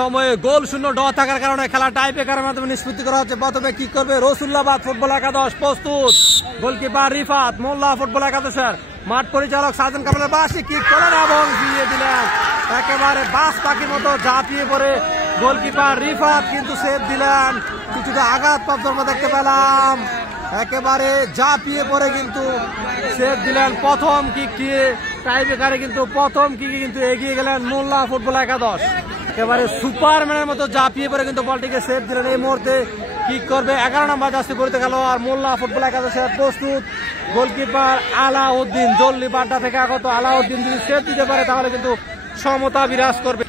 সময়ে গোল শূন্য ড্র থাকার কারণে খেলা টাই ব্রেকারের মাধ্যমে নিষ্পত্তি করা হচ্ছে। প্রথমে কি করবে রসুল্লাবাদ ফুটবল একাদশ, প্রস্তুত গোলকিপার রিফাত, মোল্লা ফুটবল একাদশের মাঠ পরিচালক সাজেন কামালের বাসি কিক করেন এবং দিয়ে দিলেন একেবারে বাস পাখির মতো ঝাঁপিয়ে পড়ে গোলকিপার রিফাত কিন্তু সেভ দিলেন। কিছুটা আঘাতপ্রাপ্ত আমরা দেখতে পেলাম, একেবারে ঝাঁপিয়ে পড়ে কিন্তু সেভ দিলেন। প্রথম কিক দিয়ে টাই ব্রেকারে কিন্তু প্রথম কিকে কিন্তু এগিয়ে গেলেন মোল্লা ফুটবল একাদশ। একেবারে সুপারম্যানের মতো ঝাঁপিয়ে পড়ে কিন্তু বলটিকে সেভ দিলেন। এই মুহূর্তে কিক করবে 11 নম্বর জার্সি পরিতে গেল আর মোল্লা ফুটবল একাদশের প্রস্তুত গোলকিপার আলাউদ্দিন। জল্লি বাড্ডা থেকে আগত আলাউদ্দিন যদি সেভ দিতে পারে তাহলে কিন্তু সমতা বিরাজ করবে।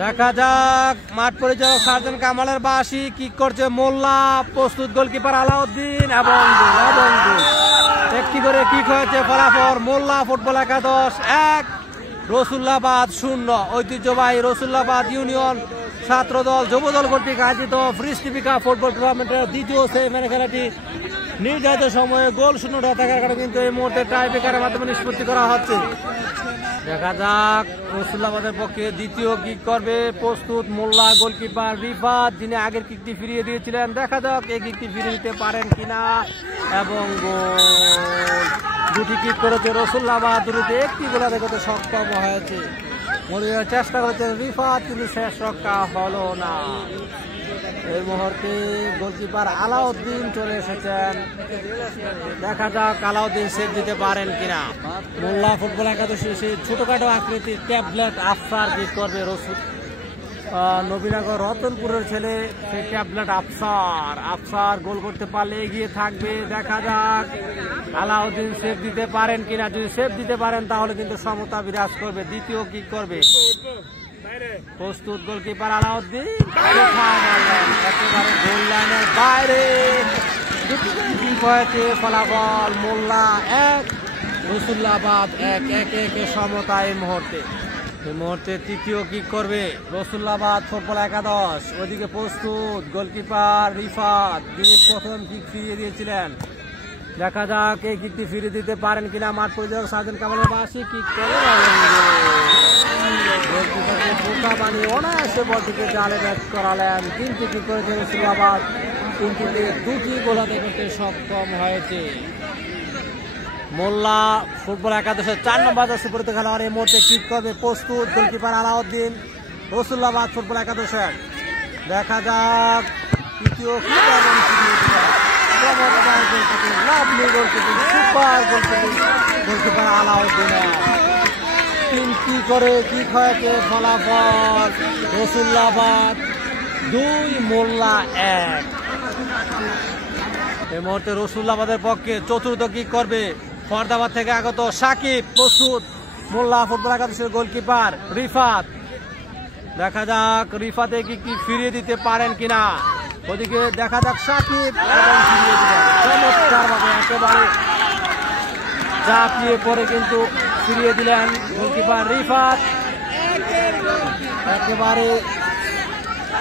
দেখা যাক মাঠ পরিচালক সার্জন কামালের বাসি কিক করছে মোল্লা, প্রস্তুত গোলকিপার আলাউদ্দিন এবং একটি করে কিক হয়েছে। ফলাফল মোল্লা ফুটবল একাদশ 1, রসুল্লাবাদ 0। ঐতিহ্যবাহী রসুল্লাবাদ ইউনিয়ন ছাত্রদল যুবদল কর্তৃক আয়োজিত ফ্রিস্টিপিকা ফুটবল টুর্নামেন্টের দ্বিতীয় সেমিফাইনাল খেলাটি নির্ধারিত সময়ে গোল শূন্য ড্র থাকার কারণে কিন্তু এই মুহূর্তে টাই ব্রেকারের মাধ্যমে নিষ্পত্তি করা হচ্ছে। দেখা যাক রসুল্লাবাদের পক্ষে দ্বিতীয় কিক করবে, প্রস্তুত মোল্লা গোলকিপার রিফাত যিনি আগের কিকটি ফিরিয়ে দিয়েছিলেন। দেখা যাক এই কিকটি ফিরিয়ে দিতে পারেন কিনা এবং গোল। দুটি কিক করেছে রসুল্লাবাদ, দুটিতে একটি গোলা দেখতে সক্ষম হয়েছে। মরিয়ার চেষ্টা করেছেন রিফাত কিন্তু শেষ রক্ষা হলো না। এই মুহূর্তে গোলকিপার আলাউদ্দিন চলে এসেছেন, দেখা যাক আলাউদ্দিন সেভ দিতে পারেন কিনা। মোল্লা ফুটবল একাদশী সেই ছোটখাটো আকৃতির ট্যাবলেট আফসার কিক করবে নবীনগর রতনপুরের ছেলে সেই ট্যাবলেট আফসার গোল করতে পারলে এগিয়ে থাকবে। দেখা যাক আলাউদ্দিন সেভ দিতে পারেন কিনা, যদি সেভ দিতে পারেন তাহলে কিন্তু সমতা বিরাজ করবে। দ্বিতীয় কিক করবে, প্রস্তুত গোলকিপার আলাউদ্দিন একেবারে গোল লাইনের বাইরে। ফলাফল মোল্লা 1, রসুল্লাবাদ 1, 1-1 সমতা। এই মুহূর্তে তৃতীয় কিক করবে রসুল্লাবাদ ফুটবল একাদশ। ওইদিকে প্রস্তুত গোলকিপার রিফাত যিনি প্রথম কিক ফিরিয়ে দিয়েছিলেন। দেখা যাক এই কিকটি ফিরিয়ে দিতে পারেন কিনা। মাঠ পরিচালক সাজেন কামালের বাসি কিক করে গোলকিপারকে বোকা বানিয়ে অনায়াসে বলটিকে জালে ব্যাট করালেন। 3টি কিক করেছে রসুল্লাবাদ, 3টিতে 2টি গোল করতে সক্ষম হয়েছে। মোল্লা ফুটবল একাদশের 4 নম্বর জার্সি পরিতে খেলোয়াড় এই মুহূর্তে কিক করবে, প্রস্তুত গোলকিপার আলাউদ্দিন রসুল্লাবাদ ফুটবল একাদশের। দেখা যাক তৃতীয় কিক এবং গোলকিপার আলাউদ্দিনের 3টি করে কিক হয়েছে। ফলাফল রসুল্লাবাদ 2, মোল্লা 1। এই মুহূর্তে রসুল্লাবাদের পক্ষে চতুর্থ কিক করবে ফরদাবাদ থেকে আগত সাকিব, প্রস্তুত মোল্লা ফুটবল একাদশের গোলকিপার রিফাত। দেখা যাক রিফাত এই কিকটি ফিরিয়ে দিতে পারেন কিনা। ওদিকে দেখা যাক সাকিব চমৎকারভাবে একেবারে ঝাঁপিয়ে পড়ে কিন্তু ফিরিয়ে দিলেন গোলকিপার রিফাত।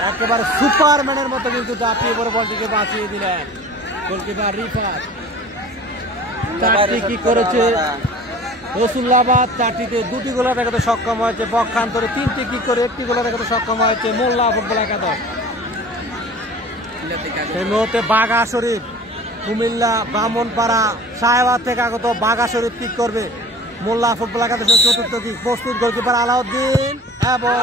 একেবারে সুপারম্যানের মতো কিন্তু ঝাঁপিয়ে পড়ে বলটিকে বাঁচিয়ে দিলেন গোলকিপার রিফাত। 4টি কিক করেছে রসুল্লাবাদ, 4টিতে 2টি গোলা দেখাতে সক্ষম হয়েছে। পক্ষান্তরে 3টি কিক করে 1টি গোলা দেখাতে সক্ষম হয়েছে মোল্লা ফুটবল একাদশ। এই মুহূর্তে বাঘা শরীফ কুমিল্লা ব্রাহ্মণপাড়া সাহেবাদ থেকে আগত বাঘা শরীফ কিক করবে মোল্লা ফুটবল একাদশের চতুর্থ কিক, প্রস্তুত গোলকিপার আলাউদ্দিন এবং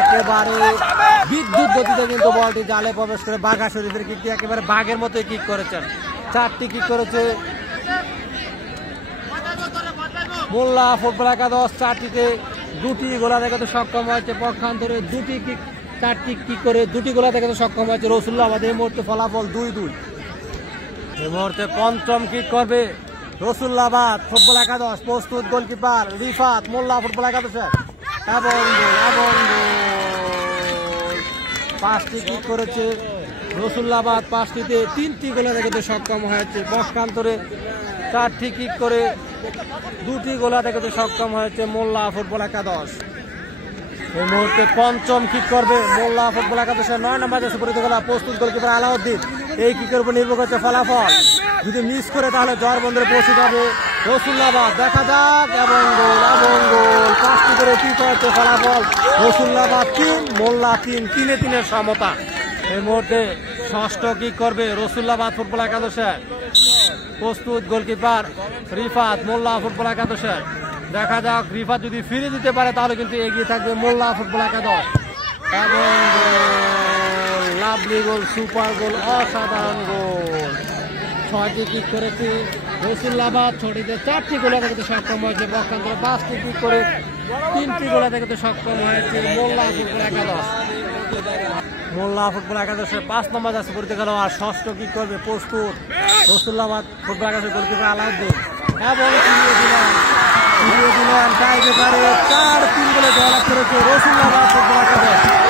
একেবারে বিদ্যুৎ গতিতে কিন্তু বলটি জালে প্রবেশ করে বাঘা শরীফের কিকটি একেবারে বাঘের মতোই কিক করেছেন। 4টি কিক করেছে মোল্লা ফুটবল একাদশ, 4টিতে 2টি গোলা দেখাতে সক্ষম হয়েছে। পক্ষান্তরে 4টি কিক করে 2টি গোলা দেখাতে সক্ষম হয়েছে রসুল্লাবাদ। এই মুহূর্তে ফলাফল 2-2। এই মুহূর্তে পঞ্চম কিক করবে রসুল্লাবাদ ফুটবল একাদশ, প্রস্তুত গোলকিপার রিফাত মোল্লা ফুটবল একাদশের এবং 5টি কিক করেছে রসুল্লাবাদ, 5টিতে 3টি গোলা দেখাতে সক্ষম হয়েছে। পক্ষান্তরে 4টি কিক করে 2টি গোলা দেখাতে সক্ষম হয়েছে মোল্লা ফুটবল একাদশ। এই মুহূর্তে পঞ্চম কিক করবে মোল্লা ফুটবল একাদশের 9 নম্বর জার্সি পরিহিত খেলা, প্রস্তুত গোলকিপার আলাউদ্দিন। এই কিকের উপর নির্ভর করছে ফলাফল, যদি মিস করে তাহলে জোয়ার বন্দরে পৌঁছে যাবে রসুল্লাবাদ দেখা যাক এবং গোল 5টি করে কি করছে ফলাফল। রসুল্লাবাদ 3 মোল্লা 3, 3-3 সমতা। এই মুহূর্তে ষষ্ঠ কি করবে রসুল্লাবাদ ফুটবল একাদশের। প্রস্তুত গোলকিপার রিফাত মোল্লা ফুটবল একাদশের। দেখা যাক রিফাত যদি ফিরে দিতে পারে তাহলে কিন্তু এগিয়ে থাকবে মোল্লা ফুটবল একাদশ। এবং লাভলি গোল, সুপার গোল, অসাধারণ গোল। 6টি কিক করেছে রসুল্লাবাদ, 6টিতে 4টি গোল করতে সক্ষম হয়েছে। পক্ষান্তরে 5টি কিক করে 3টি গোল করতে সক্ষম হয়েছে মোল্লা ফুটবল একাদশ। মোল্লা ফুটবল একাদশের 5 নম্বর যাচ্ছে পড়তে গেল। আর ষষ্ঠ কি করবে প্রস্তুত রসুল্লাবাদ ফুটবল একাদশের গোলকিপার আলাউদ্দিন এবং ফিরিয়ে দিলেন টাই ব্রেকারে 4-3 গোলে জয়লাভ করেছে রসুল্লাবাদ ফুটবল একাদশ।